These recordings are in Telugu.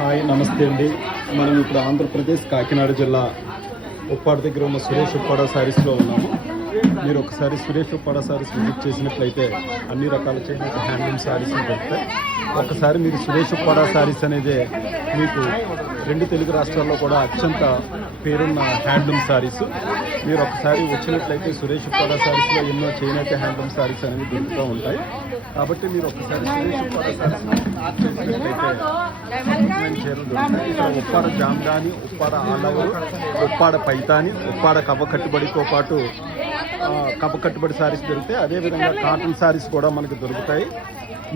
హాయ్ నమస్తే అండి. మనం ఇప్పుడు ఆంధ్రప్రదేశ్ కాకినాడ జిల్లా ఉప్పాడ దగ్గర ఉన్న సురేష్ ఉప్పాడ శారీస్లో ఉన్నాము. మీరు ఒకసారి సురేష్ ఉప్పాడ శారీస్ విజిట్ చేసినట్లయితే అన్ని రకాల చేనేత హ్యాండ్లూమ్ శారీస్ దొరుకుతాయి. ఒకసారి మీరు సురేష్ ఉప్పాడ శారీస్ అనేది మీకు 2 తెలుగు రాష్ట్రాల్లో కూడా అత్యంత పేరున్న హ్యాండ్లూమ్ శారీస్. మీరు ఒకసారి వచ్చినట్లయితే సురేష్ ఉప్పాడ శారీస్లో ఎన్నో చేనేత హ్యాండ్లూమ్ శారీస్ అనేవి దొరుకుతూ ఉంటాయి. కాబట్టి మీరు ఒకసారి సురేష్ ఉప్పాడ శారీస్ చూసినట్లయితే చీరలు దొరుకుతాయి. ఇక్కడ ఉప్పాడ జామ్దాని, ఉప్పాడ ఆలవరు, ఉప్పాడ పైతాని, ఉప్పాడ కవ్వ కట్టుబడితో పాటు కవ్వ కట్టుబడి శారీస్ దొరుకుతాయి. అదేవిధంగా కాటన్ శారీస్ కూడా మనకు దొరుకుతాయి.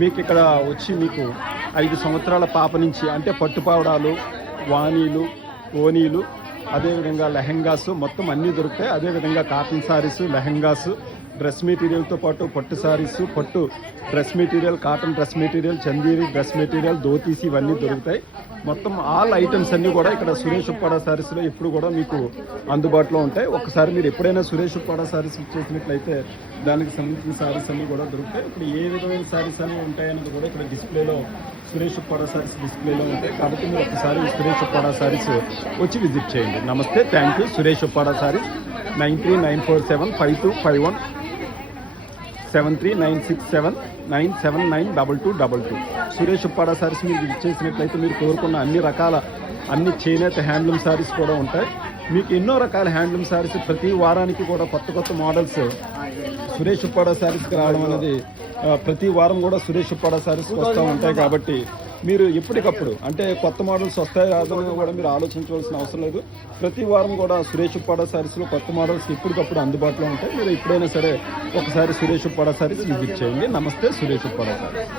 మీకు ఇక్కడ వచ్చి మీకు 5 సంవత్సరాల పాప నుంచి అంటే పట్టుపావడాలు, వాణీలు, ఓనీలు, అదేవిధంగా లెహెంగాస్ మొత్తం అన్నీ దొరుకుతాయి. అదేవిధంగా కాటన్ శారీస్, లెహెంగాస్, డ్రెస్ మెటీరియల్తో పాటు పట్టు శారీస్, పట్టు dress material, cotton dress material, Chanderi dress material, dhotis ఇవన్నీ దొరుకుతాయి. మొత్తం ఆల్ ఐటమ్స్ అన్నీ కూడా ఇక్కడ సురేష్ ఉప్పాడ శారీస్లో ఎప్పుడు కూడా మీకు అందుబాటులో ఉంటాయి. ఒకసారి మీరు ఎప్పుడైనా సురేష్ ఉప్పాడ శారీస్ చేసినట్లయితే దానికి సంబంధించిన శారీస్ అన్నీ కూడా దొరుకుతాయి. ఇప్పుడు ఏ విధమైన శారీస్ అనేవి ఉంటాయన్నది కూడా ఇక్కడ డిస్ప్లేలో సురేష్ ఉప్పాడ శారీస్ డిస్ప్లేలో ఉంటాయి. కాబట్టి మీరు ఒకసారి సురేష్ ఉప్పాడ శారీస్ వచ్చి విజిట్ చేయండి. నమస్తే, థ్యాంక్ యూ. సురేష్ ఉప్పాడ శారీస్ 9394752517 739679792222. సురేష్ ఉప్పాడ శారీస్ మీరు విజిట్ చేసినట్లయితే మీరు కోరుకున్న అన్ని చేనేత హ్యాండ్లూమ్ శారీస్ కూడా ఉంటాయి. మీకు ఎన్నో రకాల హ్యాండ్లూమ్ శారీస్ ప్రతి వారానికి కూడా కొత్త మోడల్స్ సురేష్ ఉప్పాడ శారీస్కి రావడం అనేది ప్రతి వారం కూడా సురేష్ ఉప్పాడ శారీస్కి వస్తూ ఉంటాయి. కాబట్టి మీరు ఎప్పటికప్పుడు అంటే కొత్త మోడల్స్ వస్తాయి రాదని కూడా మీరు ఆలోచించవలసిన అవసరం లేదు. ప్రతి వారం కూడా సురేష్ ఉప్పాడ శారీస్లో కొత్త మోడల్స్ ఎప్పటికప్పుడు అందుబాటులో ఉంటాయి. మీరు ఎప్పుడైనా సరే ఒకసారి సురేష్ ఉప్పాడ శారీస్ విజిట్ చేయండి. నమస్తే, సురేష్ ఉప్పాడ శారీస్.